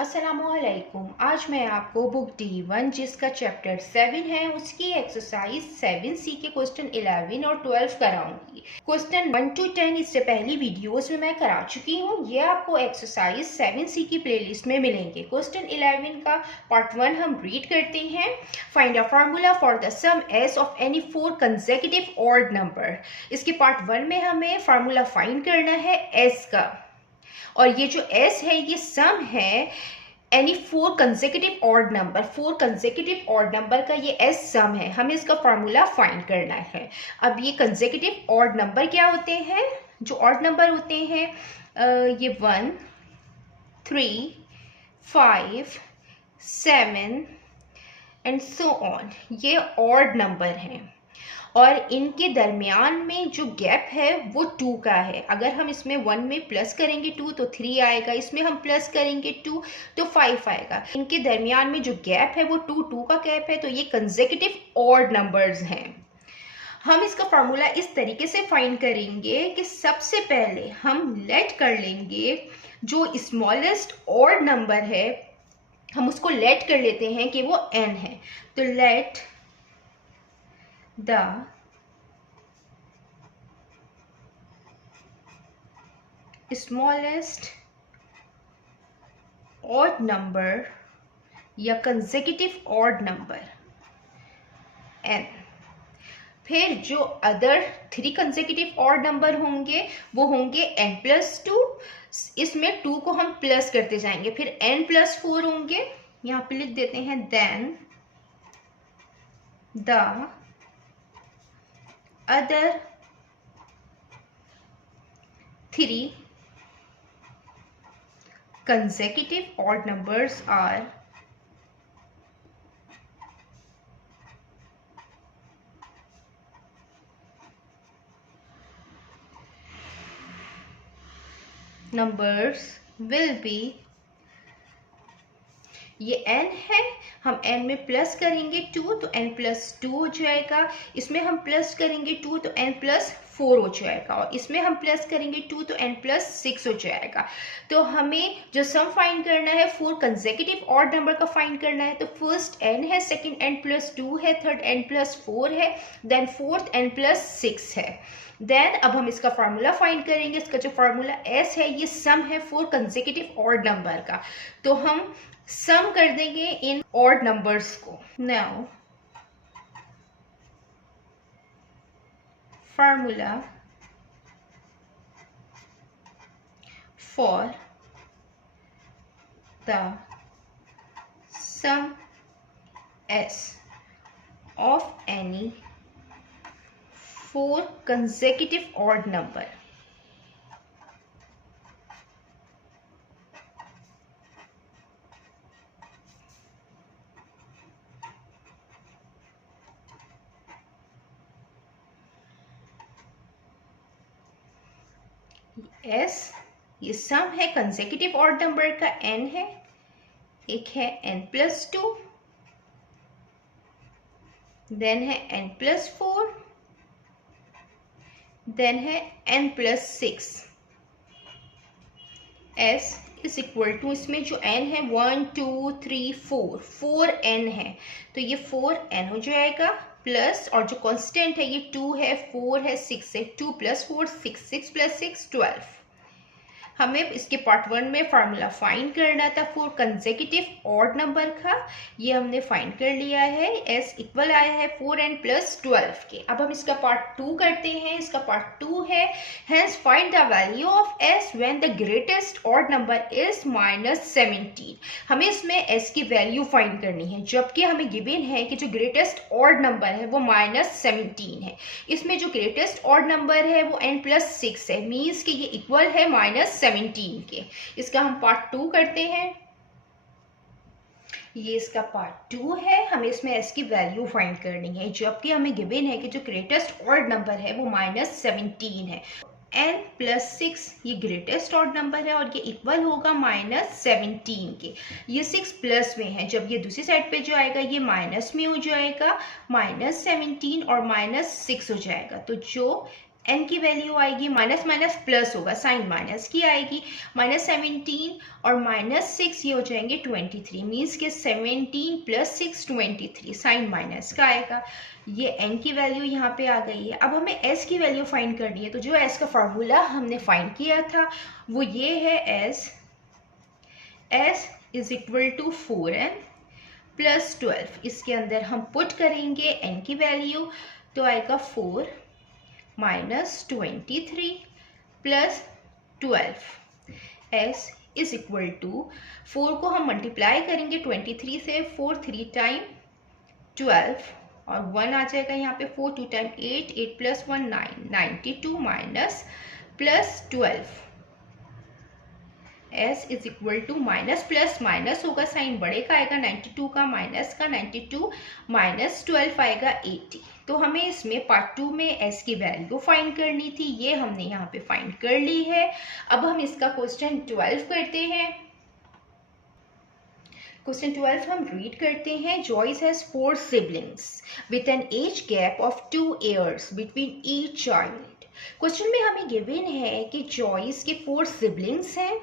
अस्सलामुअलैकुम। आज मैं आपको बुक D1 जिसका चैप्टर 7 है उसकी एक्सरसाइज 7C के क्वेश्चन 11 और 12 कराऊंगी। क्वेश्चन 1 to 10 इससे पहली वीडियोस में मैं करा चुकी हूँ। ये आपको एक्सरसाइज 7C की प्लेलिस्ट में मिलेंगे। क्वेश्चन 11 का पार्ट 1 हम रीड करते हैं। Find a formula for the sum S of any 4 consecutive odd number. इसके पार्ट 1 में हमें फार्मूला फाइंड करना है एस का, और ये जो s है ये सम है any 4 consecutive odd number. 4 consecutive odd number का ये s सम है, हमें इसका फार्मूला फाइंड करना है। अब ये कंसेक्यूटिव ऑड नंबर क्या होते हैं? जो ऑड नंबर होते हैं ये 1, 3, 5, 7 एंड सो ऑन, ये ऑड नंबर हैं और इनके दरमियान में जो गैप है वो 2 का है। अगर हम इसमें 1 में प्लस करेंगे 2 तो 3 आएगा, इसमें हम प्लस करेंगे 2 तो 5 आएगा। इनके दरमियान में जो गैप है वो 2 का गैप है, तो ये कंसेक्यूटिव ऑड नंबर्स हैं। हम इसका फार्मूला इस तरीके से फाइंड करेंगे कि सबसे पहले हम लेट कर लेंगे जो स्मॉलेस्ट ऑड नंबर है, हम उसको लेट कर लेते हैं कि वो n है। तो late the smallest odd number या consecutive odd number n। फिर जो अदर 3 consecutive odd number होंगे वो होंगे n+2। इसमें 2 को हम प्लस करते जाएंगे, फिर n+4 होंगे, यहाँ पे लिख देते हैं then the other 3 consecutive odd numbers are numbers will be, ये n है, हम n में प्लस करेंगे 2 तो n+2 हो जाएगा, इसमें हम प्लस करेंगे 2 तो n+4 हो जाएगा, और इसमें हम प्लस करेंगे 2 तो n+6 हो जाएगा। तो हमें जो सम फाइंड करना है 4 कंसेक्यूटिव ऑड नंबर का फाइंड करना है। तो फर्स्ट n है, सेकंड n+2 है, थर्ड n+4 है, देन फोर्थ n+6 है। देन अब हम इसका फार्मूला फाइंड करेंगे। इसका जो फार्मूला s है ये सम है 4 कंसेक्यूटिव ऑड नंबर का, तो हम सम कर देंगे इन ऑड नंबर्स को। Now formula for the sum s of any 4 consecutive odd number। s ये सम है कंसेक्यूटिव ऑड नंबर का, n है, एक है n+2, देन है n+4, देन है n+6। s is equal to, इसमें जो n है 1 2 3 4 है, तो ये 4n हो जाएगा, प्लस और जो कांस्टेंट है ये 2 है, 4 है, 6 है, 2 + 4 6, 6 + 6 12। हमें इसके पार्ट 1 में फार्मूला फाइंड करना था 4 कंसेक्यूटिव ऑड नंबर का, ये हमने फाइंड कर लिया है। s इक्वल आया है 4n+12 के। अब हम इसका पार्ट 2 करते हैं। इसका पार्ट 2 है hence find the value of s when the greatest odd number is -17। हमें इसमें s की वैल्यू फाइंड करनी है, जबकि हमें गिवन है कि जो ग्रेटेस्ट ऑड नंबर है वो -17 है। इसमें जो ग्रेटेस्ट ऑड नंबर है वो n+6 है, मीन्स कि ये इक्वल है -17 के। इसका हम पार्ट 2 करते हैं। ये इसका पार्ट 2 है, हमें इसमें s की वैल्यू फाइंड करनी है, जबकि हमें गिवन है कि जो ग्रेटेस्ट ऑड नंबर है वो -17 है। n+6 ये ग्रेटेस्ट ऑड नंबर है और ये इक्वल होगा -17 के। ये 6 प्लस में है, जब ये दूसरी साइड पे जो आएगा ये माइनस में हो जाएगा, -17 और -6 हो जाएगा। तो जो एन की वैल्यू आएगी, माइनस माइनस प्लस होगा, साइन माइनस की आएगी, -17 और -6 ये हो जाएंगे 23, मीन्स के 17 + 6 23, साइन माइनस का आएगा। ये एन की वैल्यू यहाँ पे आ गई है। अब हमें एस की वैल्यू फाइंड करनी है, तो जो एस का फार्मूला हमने फाइंड किया था वो ये है, S is equal to 4n + 12। इसके अंदर हम पुट करेंगे एन की वैल्यू, तो आएगा 4 -23 + 12। s इज इक्वल टू 4 को हम मल्टीप्लाई करेंगे 23 से, 4 3 टाइम 12 और 1 आ जाएगा यहाँ पे, 4 2 time 8, 8 + 1 9, 92 minus plus 12। s is equal to minus plus minus होगा, साइन बड़े का आएगा, 92 का माइनस का, 92 माइनस 12 आएगा 80। तो हमें इसमें पार्ट 2 में s की वैल्यू फाइंड करनी थी, ये हमने यहाँ पे फाइंड कर ली है। अब हम इसका क्वेश्चन 12 करते हैं। क्वेश्चन 12 हम रीड करते हैं। Joyce has 4 siblings with an age gap of 2 years between each child. Question में हमें गिवन है कि जॉयस के 4 सिबलिंग्स हैं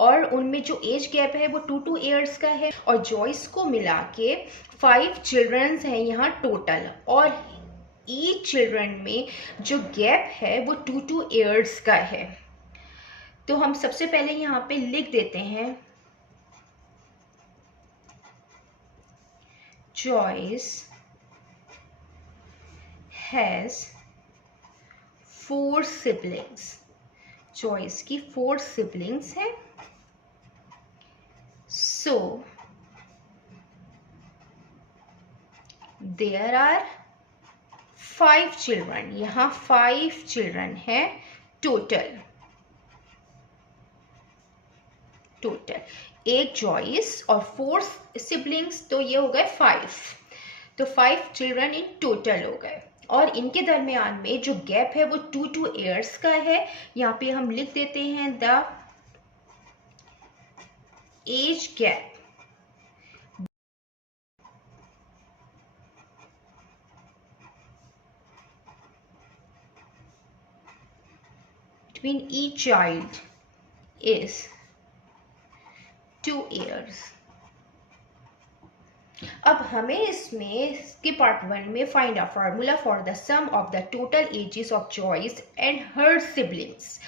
और उनमें जो एज गैप है वो 2 years का है, और जॉयस को मिला के 5 चिल्ड्रंस हैं यहाँ टोटल, और ईच चिल्ड्रन में जो गैप है वो 2 years का है। तो हम सबसे पहले यहाँ पे लिख देते हैं, जॉयस हैज 4 सिबलिंग्स। जॉयस की 4 सिबलिंग्स हैं। So there are 5 children, यहाँ 5 चिल्ड्रन हैं टोटल। एक जॉइस और 4 सिबलिंग्स, तो ये हो गए 5। तो 5 चिल्ड्रन इन टोटल हो गए, और इनके दरमियान में जो गैप है वो 2 years का है। यहाँ पे हम लिख देते हैं the age gap between each child is 2 years। अब हमें इसके पार्ट 1 में find a formula for the sum of the total ages of Joyce and her siblings.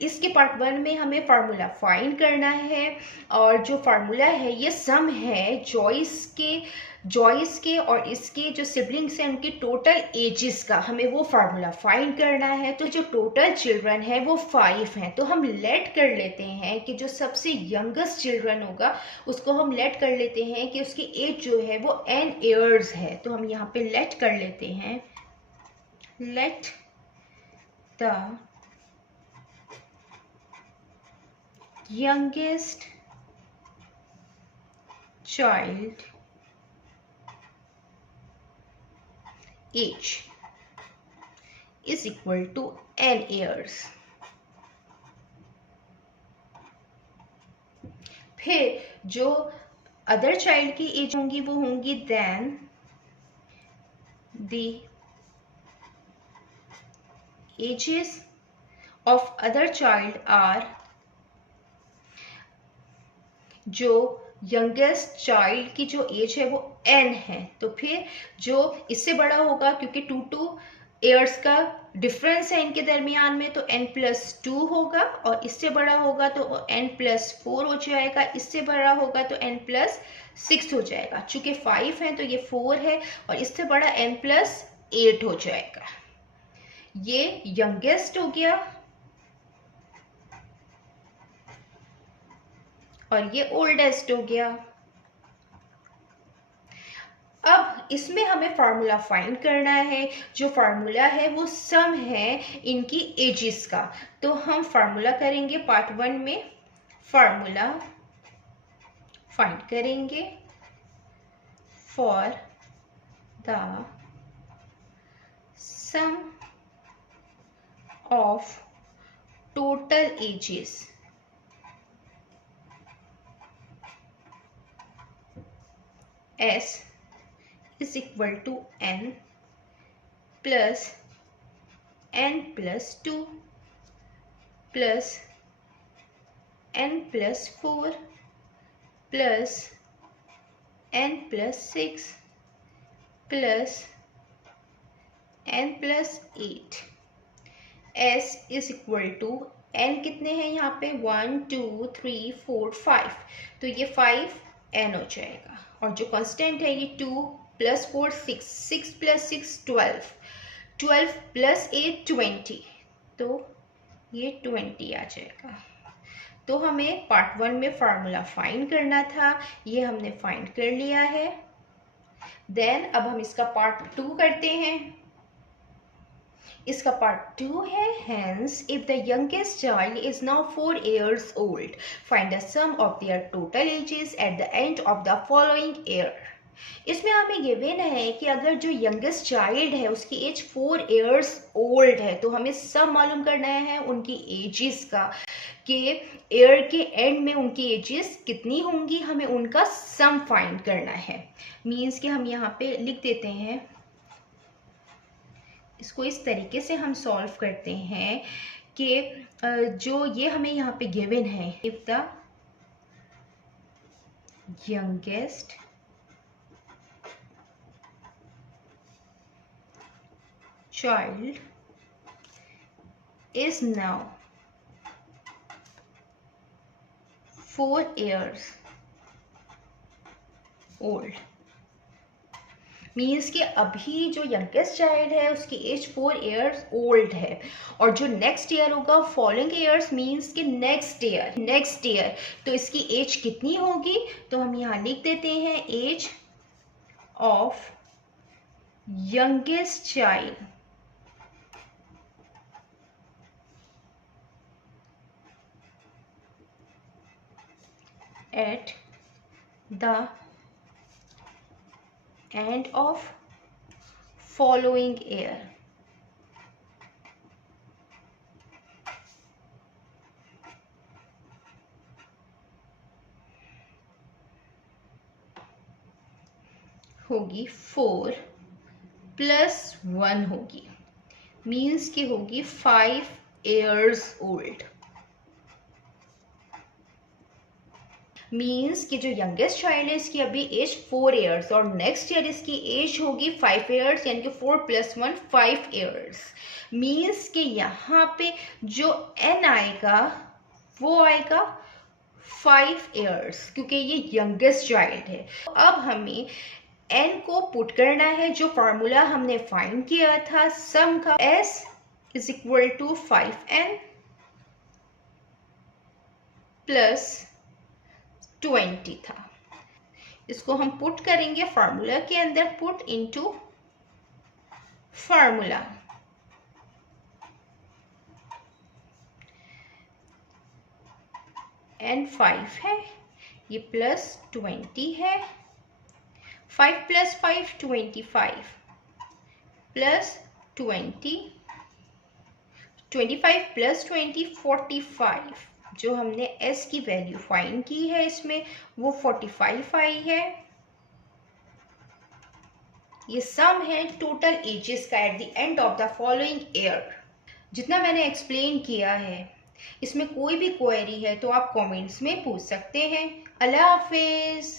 इसके पार्ट 1 में हमें फार्मूला फाइंड करना है, और जो फार्मूला है ये सम है जॉयस के और इसके जो सिबलिंग्स हैं उनके टोटल एजेस का, हमें वो फार्मूला फाइंड करना है। तो जो टोटल चिल्ड्रन है वो 5 हैं, तो हम लेट कर लेते हैं कि जो सबसे यंगेस्ट चिल्ड्रन होगा उसको हम लेट कर लेते हैं कि उसकी एज जो है वो n years है। तो हम यहाँ पे लेट कर लेते हैं, let the youngest child age is equal to n years। फिर जो अदर चाइल्ड की एज होंगी वो होंगी then the ages of other child are, जो यंगेस्ट चाइल्ड की जो एज है वो n है, तो फिर जो इससे बड़ा होगा, क्योंकि 2 years का डिफरेंस है इनके दरमियान में, तो n + 2 होगा, और इससे बड़ा होगा तो n + 4 हो जाएगा, इससे बड़ा होगा तो n + 6 हो जाएगा। चूंकि 5 है तो ये 4 है, और इससे बड़ा n + 8 हो जाएगा। ये यंगेस्ट हो गया और ये ओल्डेस्ट हो गया। अब इसमें हमें फार्मूला फाइंड करना है, जो फार्मूला है वो सम है इनकी एजेस का। तो हम फार्मूला करेंगे पार्ट 1 में, फार्मूला फाइंड करेंगे for the sum of total ages s is equal to n plus n+2 plus n+4 plus n+6 plus n+8। s is equal to n कितने हैं यहाँ पे 1 2 3 4 5, तो ये 5n हो जाएगा। और जो कांस्टेंट है ये 2 + 4 6, 6 + 6 12, 12 + 8 20, तो ये 20 आ जाएगा। तो हमें पार्ट 1 में फार्मूला फाइंड करना था, ये हमने फाइंड कर लिया है। देन अब हम इसका पार्ट 2 करते हैं। इसका पार्ट 2 है hence if the youngest child is now 4 years old, find the sum of their total ages at the end of the following year. इसमें हमें गिवन है कि अगर जो यंगेस्ट चाइल्ड है उसकी एज 4 years old है, तो हमें सब मालूम करना है उनकी एजेस का, कि ईयर के एंड में उनकी एजेस कितनी होंगी, हमें उनका सम फाइंड करना है। मीन्स कि हम यहाँ पे लिख देते हैं, इसको इस तरीके से हम सॉल्व करते हैं कि जो ये हमें यहाँ पे गिवन है, if the youngest child is now 4 years old, means कि अभी जो यंगेस्ट चाइल्ड है उसकी एज 4 years old है, और जो नेक्स्ट ईयर होगा फॉलोइंग ईयर्स मीन्स कि नेक्स्ट ईयर, तो इसकी एज कितनी होगी, तो हम यहाँ लिख देते हैं age of youngest child at the end of following year। होगी 4 + 1 होगी, मीन्स की होगी 5 years old। मीन्स कि जो यंगेस्ट चाइल्ड है इसकी अभी एज 4 years और नेक्स्ट ईयर इसकी एज होगी 5 years, यानी कि 4 + 1 5 years। मीन्स कि यहाँ पे जो n आएगा वो आएगा 5 years, क्योंकि ये यंगेस्ट चाइल्ड है। अब हमें n को पुट करना है, जो फार्मूला हमने फाइंड किया था सम का, s is equal to 5n plus 20 था। इसको हम पुट करेंगे फार्मूला के अंदर, पुट इनटू फार्मूला। n 5 है, ये प्लस 20 है, 5 + 5 25 प्लस 20, 25 + 20 45। जो हमने s की वैल्यू फाइंड की है इसमें वो 45 आई है। ये सम है टोटल एजेस का eight the end of the following year. जितना मैंने एक्सप्लेन किया है, इसमें कोई भी क्वेरी है तो आप कमेंट्स में पूछ सकते हैं। अल्लाह हाफिज।